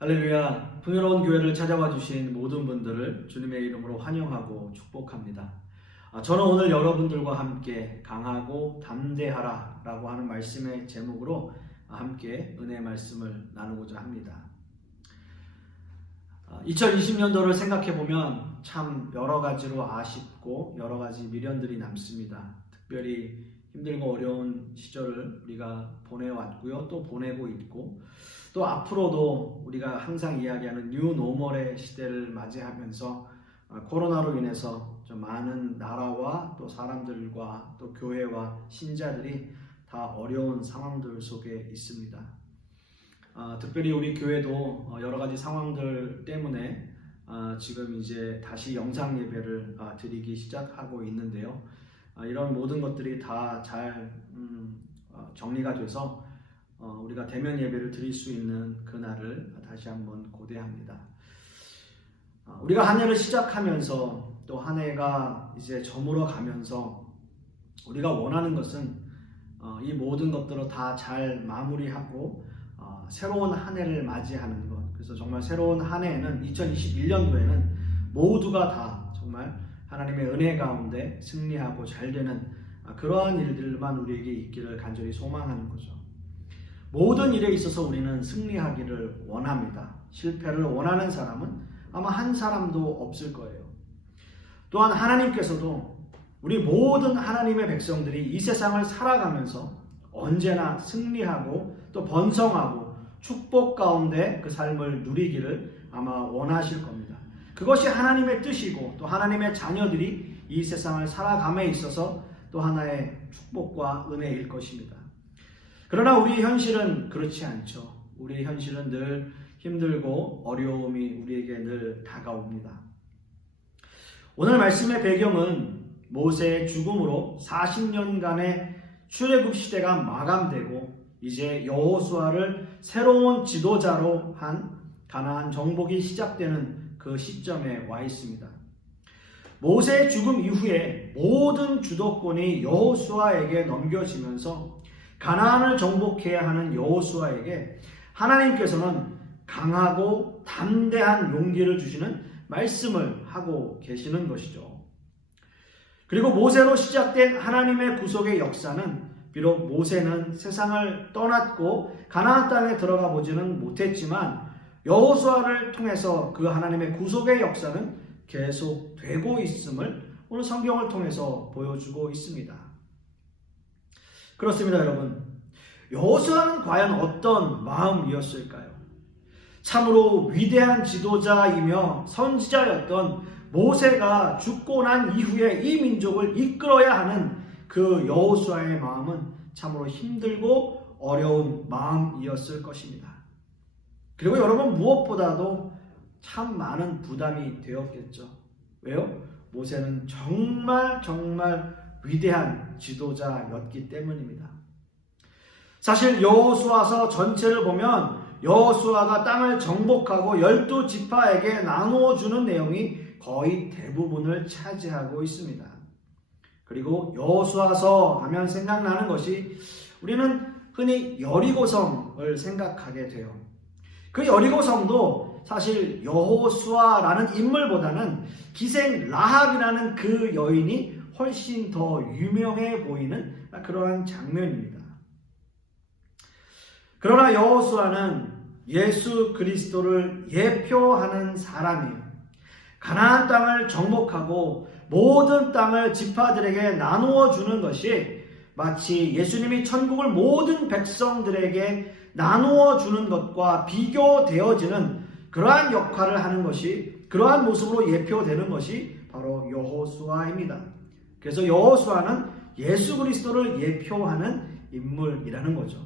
할렐루야. 풍요로운 교회를 찾아와 주신 모든 분들을 주님의 이름으로 환영하고 축복합니다. 저는 오늘 여러분들과 함께 강하고 담대하라 라고 하는 말씀의 제목으로 함께 은혜의 말씀을 나누고자 합니다. 2020년도를 생각해 보면 참 여러 가지로 아쉽고 여러 가지 미련들이 남습니다. 특별히 힘들고 어려운 시절을 우리가 보내왔고요. 또 보내고 있고 또 앞으로도 우리가 항상 이야기하는 뉴노멀의 시대를 맞이하면서 코로나로 인해서 좀 많은 나라와 또 사람들과 또 교회와 신자들이 다 어려운 상황들 속에 있습니다. 특별히 우리 교회도 여러 가지 상황들 때문에 지금 이제 다시 영상 예배를 드리기 시작하고 있는데요. 이런 모든 것들이 다 잘 정리가 돼서 우리가 대면 예배를 드릴 수 있는 그날을 다시 한번 고대합니다. 우리가 한 해를 시작하면서 또 한 해가 이제 저물어 가면서 우리가 원하는 것은 이 모든 것들을 다 잘 마무리하고 새로운 한 해를 맞이하는 것. 그래서 정말 새로운 한 해에는 2021년도에는 모두가 다 정말 하나님의 은혜 가운데 승리하고 잘 되는 그러한 일들만 우리에게 있기를 간절히 소망하는 거죠. 모든 일에 있어서 우리는 승리하기를 원합니다. 실패를 원하는 사람은 아마 한 사람도 없을 거예요. 또한 하나님께서도 우리 모든 하나님의 백성들이 이 세상을 살아가면서 언제나 승리하고 또 번성하고 축복 가운데 그 삶을 누리기를 아마 원하실 겁니다. 그것이 하나님의 뜻이고 또 하나님의 자녀들이 이 세상을 살아감에 있어서 또 하나의 축복과 은혜일 것입니다. 그러나 우리 현실은 그렇지 않죠. 우리 현실은 늘 힘들고 어려움이 우리에게 늘 다가옵니다. 오늘 말씀의 배경은 모세의 죽음으로 40년간의 출애굽 시대가 마감되고 이제 여호수아를 새로운 지도자로 한 가나안 정복이 시작되는 그 시점에 와 있습니다. 모세의 죽음 이후에 모든 주도권이 여호수아에게 넘겨지면서 가나안을 정복해야 하는 여호수아에게 하나님께서는 강하고 담대한 용기를 주시는 말씀을 하고 계시는 것이죠. 그리고 모세로 시작된 하나님의 구속의 역사는 비록 모세는 세상을 떠났고 가나안 땅에 들어가 보지는 못했지만 여호수아를 통해서 그 하나님의 구속의 역사는 계속되고 있음을 오늘 성경을 통해서 보여주고 있습니다. 그렇습니다, 여러분. 여호수아는 과연 어떤 마음이었을까요? 참으로 위대한 지도자이며 선지자였던 모세가 죽고 난 이후에 이 민족을 이끌어야 하는 그 여호수아의 마음은 참으로 힘들고 어려운 마음이었을 것입니다. 그리고 여러분 무엇보다도 참 많은 부담이 되었겠죠. 왜요? 모세는 정말 위대한 지도자였기 때문입니다. 사실 여호수아서 전체를 보면 여호수아가 땅을 정복하고 12지파에게 나누어 주는 내용이 거의 대부분을 차지하고 있습니다. 그리고 여호수아서 하면 생각나는 것이 우리는 흔히 여리고성을 생각하게 돼요. 그 여리고성도 사실 여호수아라는 인물보다는 기생 라합이라는 그 여인이 훨씬 더 유명해 보이는 그러한 장면입니다. 그러나 여호수아는 예수 그리스도를 예표하는 사람이에요. 가나안 땅을 정복하고 모든 땅을 지파들에게 나누어 주는 것이 마치 예수님이 천국을 모든 백성들에게 나누어 주는 것과 비교되어지는 그러한 역할을 하는 것이, 그러한 모습으로 예표되는 것이 바로 여호수아입니다. 그래서 여호수아는 예수 그리스도를 예표하는 인물이라는 거죠.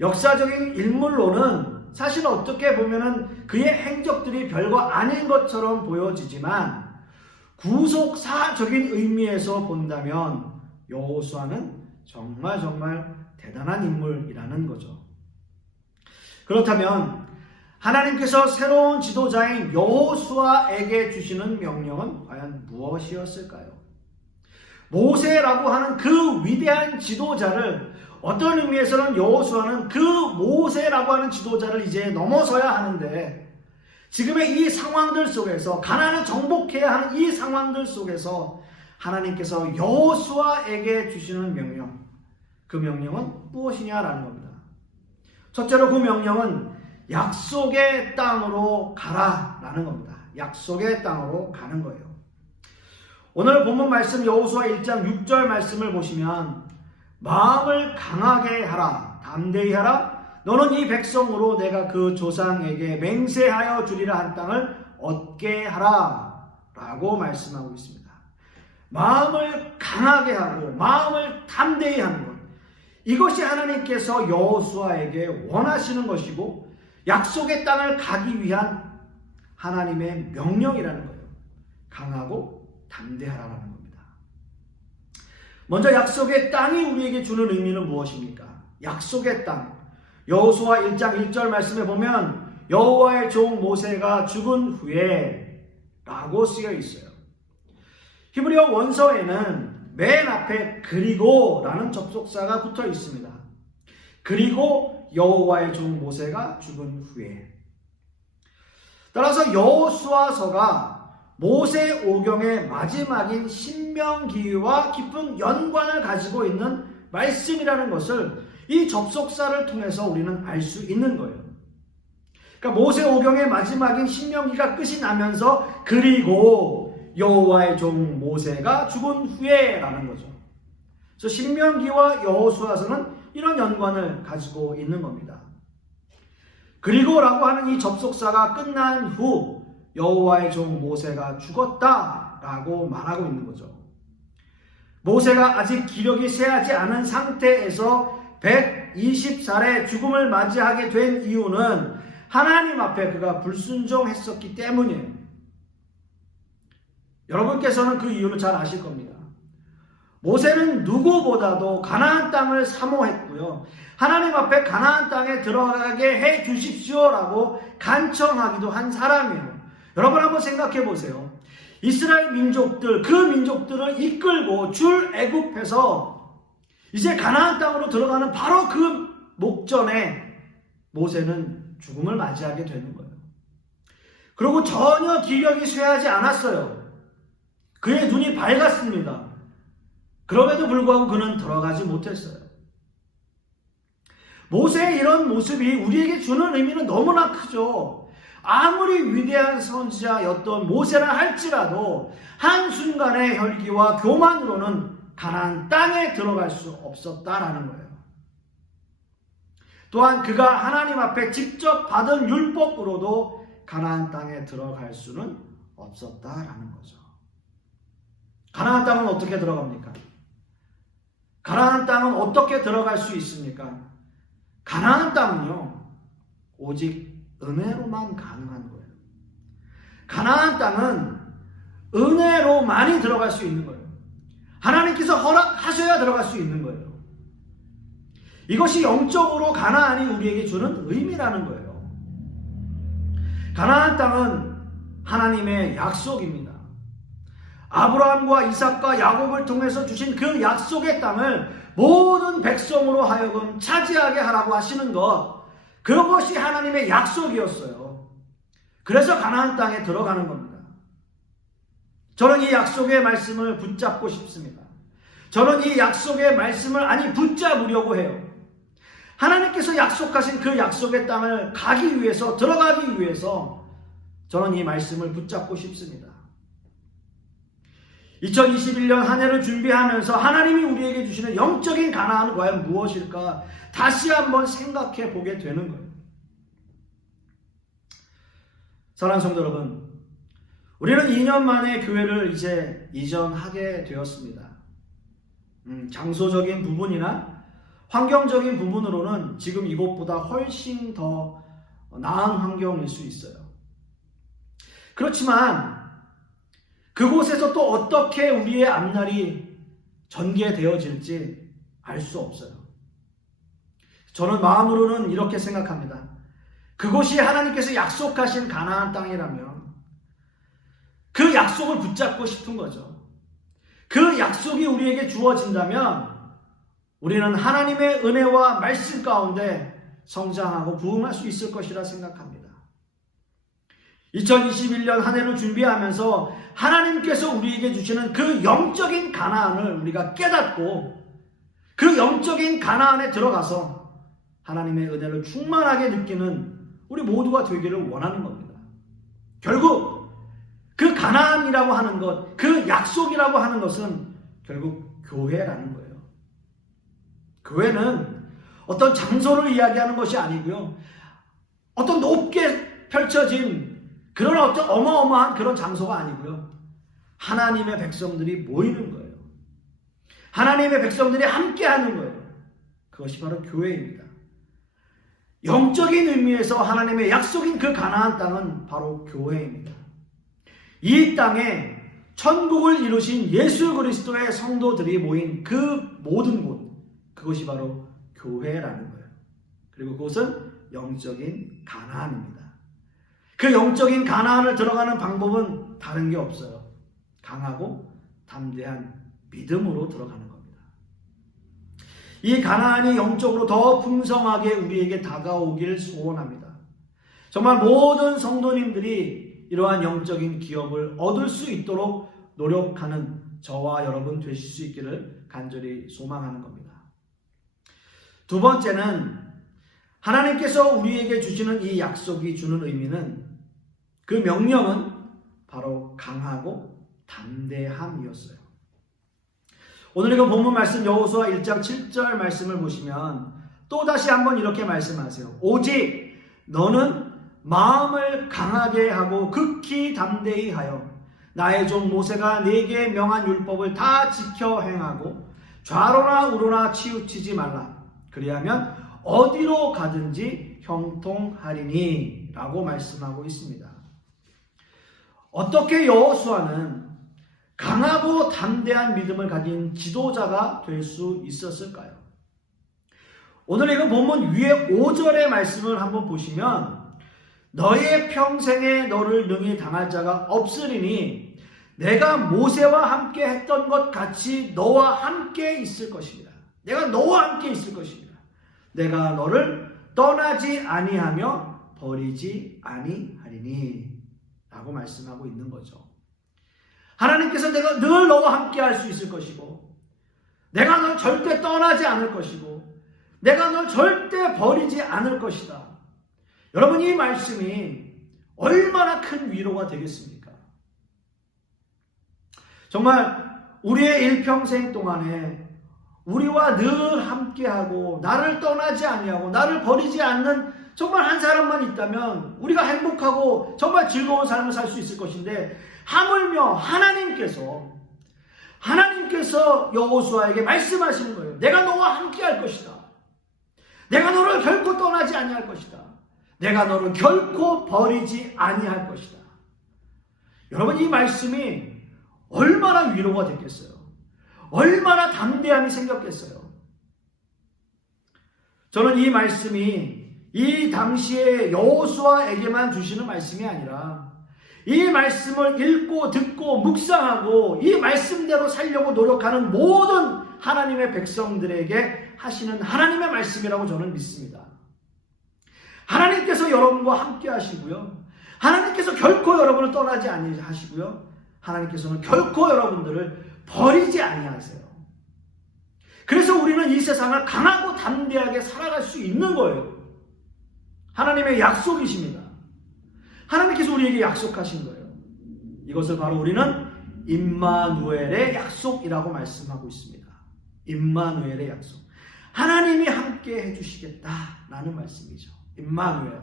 역사적인 인물로는 사실 어떻게 보면은 그의 행적들이 별거 아닌 것처럼 보여지지만 구속사적인 의미에서 본다면 여호수아는 정말 대단한 인물이라는 거죠. 그렇다면 하나님께서 새로운 지도자인 여호수아에게 주시는 명령은 과연 무엇이었을까요? 모세라고 하는 그 위대한 지도자를 어떤 의미에서는 여호수아는 그 모세라고 하는 지도자를 이제 넘어서야 하는데, 지금의 이 상황들 속에서, 가나안을 정복해야 하는 이 상황들 속에서 하나님께서 여호수아에게 주시는 명령, 그 명령은 무엇이냐라는 겁니다. 첫째로 그 명령은 약속의 땅으로 가라라는 겁니다. 약속의 땅으로 가는 거예요. 오늘 본문 말씀 여호수아 1장 6절 말씀을 보시면, 마음을 강하게 하라, 담대히 하라, 너는 이 백성으로 내가 그 조상에게 맹세하여 주리라 한 땅을 얻게 하라 라고 말씀하고 있습니다. 마음을 강하게 하고 마음을 담대히 하는 것, 이것이 하나님께서 여호수아에게 원하시는 것이고 약속의 땅을 가기 위한 하나님의 명령이라는 거예요. 강하고 담대하라는 겁니다. 먼저 약속의 땅이 우리에게 주는 의미는 무엇입니까? 약속의 땅, 여호수아 1장 1절 말씀에 보면 여호와의 종 모세가 죽은 후에 라고 쓰여 있어요. 히브리어 원서에는 맨 앞에 그리고 라는 접속사가 붙어 있습니다. 그리고 여호와의 종 모세가 죽은 후에. 따라서 여호수아서가 모세 오경의 마지막인 신명기와 깊은 연관을 가지고 있는 말씀이라는 것을 이 접속사를 통해서 우리는 알 수 있는 거예요. 그러니까 모세 오경의 마지막인 신명기가 끝이 나면서 그리고 여호와의 종 모세가 죽은 후에 라는 거죠. 그래서 신명기와 여호수아서는 이런 연관을 가지고 있는 겁니다. 그리고 라고 하는 이 접속사가 끝난 후 여호와의 종 모세가 죽었다 라고 말하고 있는 거죠. 모세가 아직 기력이 쇠하지 않은 상태에서 120살의 죽음을 맞이하게 된 이유는 하나님 앞에 그가 불순종했었기 때문이에요. 여러분께서는 그 이유를 잘 아실 겁니다. 모세는 누구보다도 가나안 땅을 사모했고요, 하나님 앞에 가나안 땅에 들어가게 해 주십시오라고 간청하기도 한 사람이에요. 여러분 한번 생각해 보세요. 이스라엘 민족들, 그 민족들을 이끌고 출애굽해서 이제 가나안 땅으로 들어가는 바로 그 목전에 모세는 죽음을 맞이하게 되는 거예요. 그리고 전혀 기력이 쇠하지 않았어요. 그의 눈이 밝았습니다. 그럼에도 불구하고 그는 들어가지 못했어요. 모세의 이런 모습이 우리에게 주는 의미는 너무나 크죠. 아무리 위대한 선지자였던 모세라 할지라도 한순간의 혈기와 교만으로는 가나안 땅에 들어갈 수 없었다라는 거예요. 또한 그가 하나님 앞에 직접 받은 율법으로도 가나안 땅에 들어갈 수는 없었다라는 거죠. 가나안 땅은 어떻게 들어갑니까? 가나안 땅은 어떻게 들어갈 수 있습니까? 가나안 땅은요, 오직 은혜로만 가능한 거예요. 가나안 땅은 은혜로만이 들어갈 수 있는 거예요. 하나님께서 허락하셔야 들어갈 수 있는 거예요. 이것이 영적으로 가나안이 우리에게 주는 의미라는 거예요. 가나안 땅은 하나님의 약속입니다. 아브라함과 이삭과 야곱을 통해서 주신 그 약속의 땅을 모든 백성으로 하여금 차지하게 하라고 하시는 것, 그것이 하나님의 약속이었어요. 그래서 가나안 땅에 들어가는 겁니다. 저는 이 약속의 말씀을 붙잡고 싶습니다. 저는 이 약속의 말씀을 붙잡으려고 해요. 하나님께서 약속하신 그 약속의 땅을 가기 위해서, 들어가기 위해서 저는 이 말씀을 붙잡고 싶습니다. 2021년 한 해를 준비하면서 하나님이 우리에게 주시는 영적인 가나안은 과연 무엇일까 다시 한번 생각해 보게 되는 거예요. 사랑하는 성도 여러분, 우리는 2년 만에 교회를 이제 이전하게 되었습니다. 장소적인 부분이나 환경적인 부분으로는 지금 이곳보다 훨씬 더 나은 환경일 수 있어요. 그렇지만 그곳에서 또 어떻게 우리의 앞날이 전개되어질지 알 수 없어요. 저는 마음으로는 이렇게 생각합니다. 그곳이 하나님께서 약속하신 가나안 땅이라면 그 약속을 붙잡고 싶은 거죠. 그 약속이 우리에게 주어진다면 우리는 하나님의 은혜와 말씀 가운데 성장하고 부흥할 수 있을 것이라 생각합니다. 2021년 한 해를 준비하면서 하나님께서 우리에게 주시는 그 영적인 가나안을 우리가 깨닫고 그 영적인 가나안에 들어가서 하나님의 은혜를 충만하게 느끼는 우리 모두가 되기를 원하는 겁니다. 결국 그 가나안이라고 하는 것, 그 약속이라고 하는 것은 결국 교회라는 거예요. 교회는 어떤 장소를 이야기하는 것이 아니고요. 어떤 높게 펼쳐진 그런 어떤 어마어마한 그런 장소가 아니고요. 하나님의 백성들이 모이는 거예요. 하나님의 백성들이 함께하는 거예요. 그것이 바로 교회입니다. 영적인 의미에서 하나님의 약속인 그 가나안 땅은 바로 교회입니다. 이 땅에 천국을 이루신 예수 그리스도의 성도들이 모인 그 모든 곳, 그것이 바로 교회라는 거예요. 그리고 그것은 영적인 가나안입니다. 그 영적인 가나안을 들어가는 방법은 다른 게 없어요. 강하고 담대한 믿음으로 들어가는 겁니다. 이 가나안이 영적으로 더 풍성하게 우리에게 다가오길 소원합니다. 정말 모든 성도님들이 이러한 영적인 기업을 얻을 수 있도록 노력하는 저와 여러분 되실 수 있기를 간절히 소망하는 겁니다. 두 번째는 하나님께서 우리에게 주시는 이 약속이 주는 의미는 그 명령은 바로 강하고 담대함이었어요. 오늘 이거 본문 말씀 여호수아 1장 7절 말씀을 보시면 또다시 한번 이렇게 말씀하세요. 오직 너는 마음을 강하게 하고 극히 담대히 하여 나의 종 모세가 네게 명한 율법을 다 지켜 행하고 좌로나 우로나 치우치지 말라. 그리하면 어디로 가든지 형통하리니 라고 말씀하고 있습니다. 어떻게 여호수아는 강하고 담대한 믿음을 가진 지도자가 될 수 있었을까요? 오늘 이거 본문 위에 5절의 말씀을 한번 보시면 너의 평생에 너를 능히 당할 자가 없으리니 내가 모세와 함께 했던 것 같이 너와 함께 있을 것입니다. 내가 너와 함께 있을 것입니다. 내가 너를 떠나지 아니하며 버리지 아니하리니 라고 말씀하고 있는 거죠. 하나님께서 내가 늘 너와 함께 할 수 있을 것이고 내가 널 절대 떠나지 않을 것이고 내가 널 절대 버리지 않을 것이다. 여러분, 이 말씀이 얼마나 큰 위로가 되겠습니까? 정말 우리의 일평생 동안에 우리와 늘 함께하고 나를 떠나지 아니하고 나를 버리지 않는 정말 한 사람만 있다면 우리가 행복하고 정말 즐거운 삶을 살 수 있을 것인데 하물며 하나님께서 여호수아에게 말씀하시는 거예요. 내가 너와 함께할 것이다. 내가 너를 결코 떠나지 아니할 것이다. 내가 너를 결코 버리지 아니할 것이다. 여러분, 이 말씀이 얼마나 위로가 됐겠어요? 얼마나 담대함이 생겼겠어요? 저는 이 말씀이 이 당시에 여호수아에게만 주시는 말씀이 아니라 이 말씀을 읽고 듣고 묵상하고 이 말씀대로 살려고 노력하는 모든 하나님의 백성들에게 하시는 하나님의 말씀이라고 저는 믿습니다. 하나님께서 여러분과 함께 하시고요. 하나님께서 결코 여러분을 떠나지 아니하시고요. 하나님께서는 결코 여러분들을 버리지 아니하세요. 그래서 우리는 이 세상을 강하고 담대하게 살아갈 수 있는 거예요. 하나님의 약속이십니다. 하나님께서 우리에게 약속하신 거예요. 이것을 바로 우리는 임마누엘의 약속이라고 말씀하고 있습니다. 임마누엘의 약속. 하나님이 함께 해주시겠다라는 말씀이죠. 임마누엘.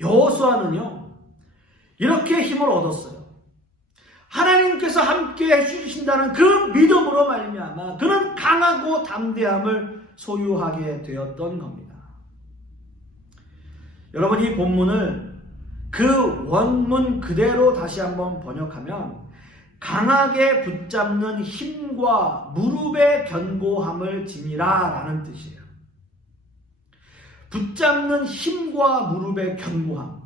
여호수아는요, 이렇게 힘을 얻었어요. 하나님께서 함께 해주신다는 그 믿음으로 말미암아 그는 강하고 담대함을 소유하게 되었던 겁니다. 여러분, 이 본문을 그 원문 그대로 다시 한번 번역하면 강하게 붙잡는 힘과 무릎의 견고함을 지니라 라는 뜻이에요. 붙잡는 힘과 무릎의 견고함.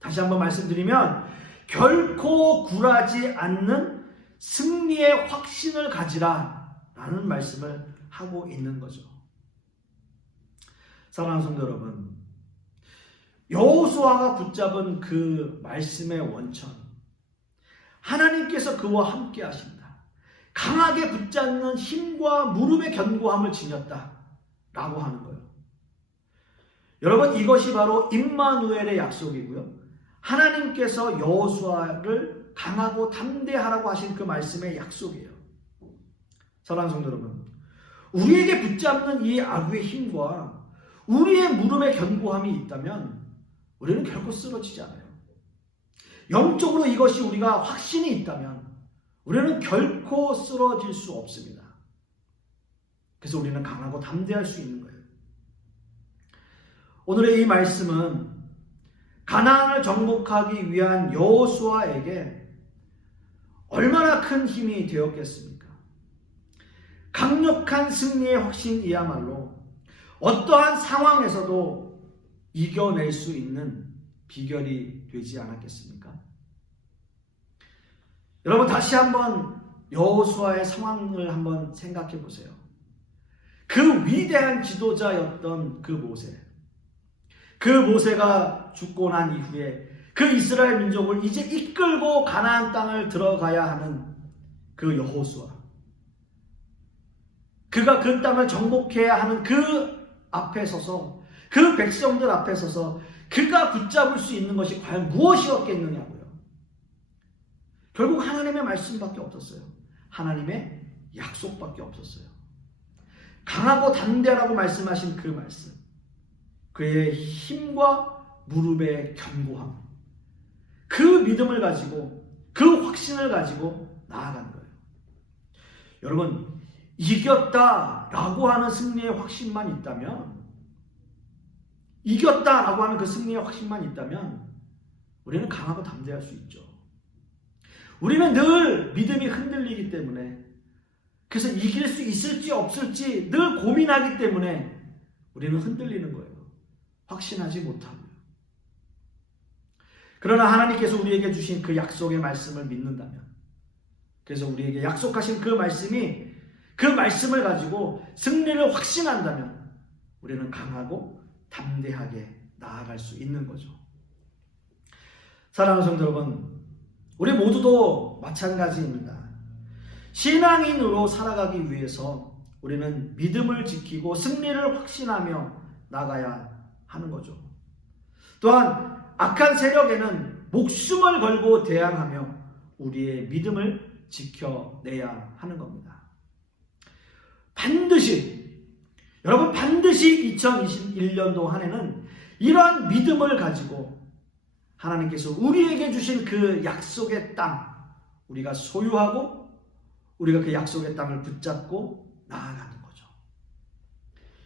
다시 한번 말씀드리면 결코 굴하지 않는 승리의 확신을 가지라 라는 말씀을 하고 있는 거죠. 사랑하는 성도 여러분, 여호수아가 붙잡은 그 말씀의 원천, 하나님께서 그와 함께 하신다, 강하게 붙잡는 힘과 무릎의 견고함을 지녔다 라고 하는 거예요. 여러분, 이것이 바로 임마누엘의 약속이고요, 하나님께서 여호수아를 강하고 담대하라고 하신 그 말씀의 약속이에요. 사랑하는 성도 여러분, 우리에게 붙잡는 이 악의 힘과 우리의 무릎의 견고함이 있다면 우리는 결코 쓰러지지 않아요. 영적으로 이것이 우리가 확신이 있다면 우리는 결코 쓰러질 수 없습니다. 그래서 우리는 강하고 담대할 수 있는 거예요. 오늘의 이 말씀은 가나안을 정복하기 위한 여호수아에게 얼마나 큰 힘이 되었겠습니까? 강력한 승리의 확신이야말로 어떠한 상황에서도 이겨낼 수 있는 비결이 되지 않았겠습니까? 여러분, 다시 한번 여호수아의 상황을 한번 생각해 보세요. 그 위대한 지도자였던 그 모세, 그 모세가 죽고 난 이후에 그 이스라엘 민족을 이제 이끌고 가나안 땅을 들어가야 하는 그 여호수아, 그가 그 땅을 정복해야 하는 그 앞에 서서, 그 백성들 앞에 서서 그가 붙잡을 수 있는 것이 과연 무엇이었겠느냐고요. 결국 하나님의 말씀밖에 없었어요. 하나님의 약속밖에 없었어요. 강하고 담대라고 말씀하신 그 말씀, 그의 힘과 무릎의 견고함, 그 믿음을 가지고, 그 확신을 가지고 나아간 거예요. 여러분, 이겼다라고 하는 승리의 확신만 있다면, 이겼다라고 하는 그 승리의 확신만 있다면 우리는 강하고 담대할 수 있죠. 우리는 늘 믿음이 흔들리기 때문에, 그래서 이길 수 있을지 없을지 늘 고민하기 때문에 우리는 흔들리는 거예요. 확신하지 못하고요. 그러나 하나님께서 우리에게 주신 그 약속의 말씀을 믿는다면, 그래서 우리에게 약속하신 그 말씀이, 그 말씀을 가지고 승리를 확신한다면 우리는 강하고 담대하게 나아갈 수 있는 거죠. 사랑하는 성도 여러분, 우리 모두도 마찬가지입니다. 신앙인으로 살아가기 위해서 우리는 믿음을 지키고 승리를 확신하며 나가야 하는 거죠. 또한 악한 세력에는 목숨을 걸고 대항하며 우리의 믿음을 지켜내야 하는 겁니다. 여러분, 반드시 2021년도 한 해는 이러한 믿음을 가지고 하나님께서 우리에게 주신 그 약속의 땅, 우리가 소유하고 우리가 그 약속의 땅을 붙잡고 나아가는 거죠.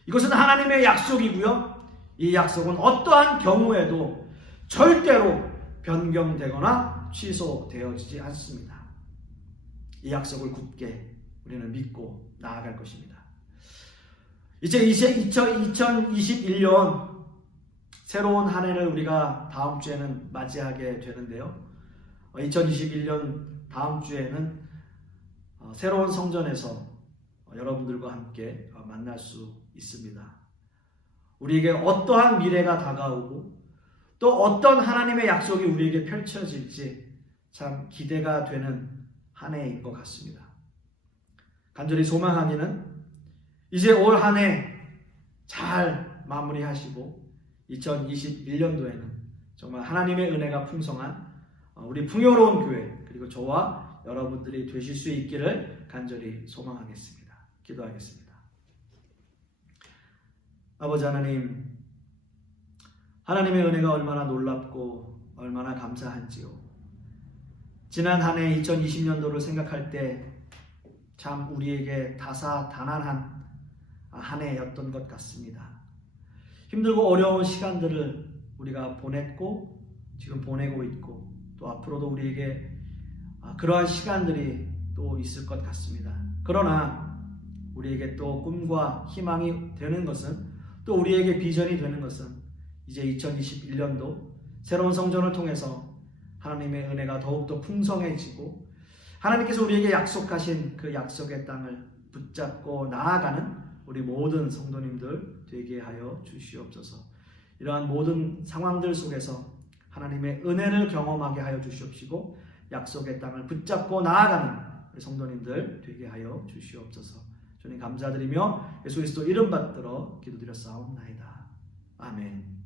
이것은 하나님의 약속이고요, 이 약속은 어떠한 경우에도 절대로 변경되거나 취소되어지지 않습니다. 이 약속을 굳게 우리는 믿고 나아갈 것입니다. 이제 2021년 새로운 한 해를 우리가 다음 주에는 맞이하게 되는데요. 2021년 다음 주에는 새로운 성전에서 여러분들과 함께 만날 수 있습니다. 우리에게 어떠한 미래가 다가오고 또 어떤 하나님의 약속이 우리에게 펼쳐질지 참 기대가 되는 한 해인 것 같습니다. 간절히 소망하기는 이제 올 한 해 잘 마무리하시고 2021년도에는 정말 하나님의 은혜가 풍성한 우리 풍요로운 교회, 그리고 저와 여러분들이 되실 수 있기를 간절히 소망하겠습니다. 기도하겠습니다. 아버지 하나님, 하나님의 은혜가 얼마나 놀랍고 얼마나 감사한지요. 지난 한 해 2020년도를 생각할 때 참 우리에게 다사다난한 한 해였던 것 같습니다. 힘들고 어려운 시간들을 우리가 보냈고 지금 보내고 있고 또 앞으로도 우리에게 그러한 시간들이 또 있을 것 같습니다. 그러나 우리에게 또 꿈과 희망이 되는 것은, 또 우리에게 비전이 되는 것은 이제 2021년도 새로운 성전을 통해서 하나님의 은혜가 더욱더 풍성해지고 하나님께서 우리에게 약속하신 그 약속의 땅을 붙잡고 나아가는 우리 모든 성도님들 되게 하여 주시옵소서. 이러한 모든 상황들 속에서 하나님의 은혜를 경험하게 하여 주시옵시고 약속의 땅을 붙잡고 나아가는 우리 성도님들 되게 하여 주시옵소서. 주님 감사드리며 예수 그리스도 이름 받들어 기도드렸사옵나이다. 아멘.